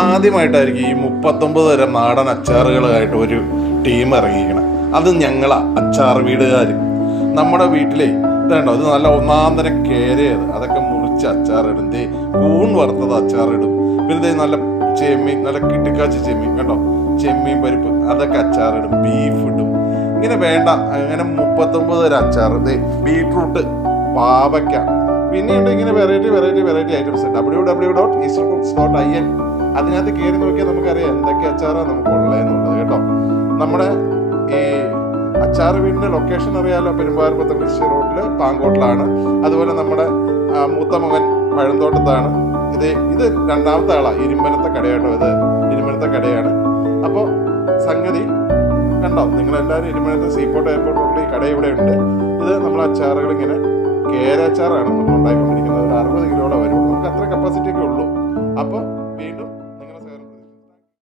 ആദ്യമായിട്ടായിരിക്കും ഈ 39 തരം നാടൻ അച്ചാറുകളായിട്ട് ഒരു ടീം ഇറങ്ങിയിരിക്കണം. അത് ഞങ്ങളാ അച്ചാർ വീടുകാർ. നമ്മുടെ വീട്ടിലെ ഇതുണ്ടോ, അത് നല്ല ഒന്നാന്തരം കേരയത്, അതൊക്കെ മുറിച്ച് അച്ചാറിടും. കൂൺ വറുത്തത് അച്ചാറിടും. പിന്നെ നല്ല ചെമ്മീൻ, നല്ല കിട്ടിക്കാച്ചി ചെമ്മീൻ കണ്ടോ, ചെമ്മീൻ പരിപ്പ് അതൊക്കെ അച്ചാറിടും. ബീഫ് ഇടും. ഇങ്ങനെ വേണ്ട അങ്ങനെ 39 തരം അച്ചാർ. ബീട്രൂട്ട്, പാവയ്ക്ക, പിന്നെയുണ്ട് ഇങ്ങനെ വെറൈറ്റി ഐറ്റംസ്. www.eastercooks.in. അതിനകത്ത് കയറി നോക്കിയാൽ നമുക്കറിയാം എന്തൊക്കെ അച്ചാറാണ് നമുക്ക് ഉള്ളതെന്നുള്ളത് കേട്ടോ. നമ്മുടെ ഈ അച്ചാർ വീടിൻ്റെ ലൊക്കേഷൻ അറിയാമല്ലോ, പെരുമ്പാവൂർ തൃശ്ശൂർ റോഡിൽ പാങ്കോട്ടിലാണ്. അതുപോലെ നമ്മുടെ മൂത്ത മകൻ പഴന്തോട്ടത്താണ്. ഇത് രണ്ടാമത്തെ ആളാണ്, ഇരുമ്പനത്തെ കടയാട്ടോ. ഇത് ഇരുമ്പനത്തെ കടയാണ്. അപ്പോൾ സംഗതി കണ്ടോ, നിങ്ങളെല്ലാവരും ഇരുമ്പനത്തെ സീപോർട്ട് എയർപോർട്ട് റോഡിൽ ഈ കട ഇവിടെ ഉണ്ട്. ഇത് നമ്മൾ അച്ചാറുകൾ ഇങ്ങനെ കേരച്ചാറാണ് നമ്മൾ ഉണ്ടാക്കിക്കൊണ്ടിരിക്കുന്നത്. ഒരു 60 കിലോടെ വരും. നമുക്ക് അത്ര കപ്പാസിറ്റി ഒക്കെ ഉള്ളൂ. അപ്പോൾ വീണ്ടും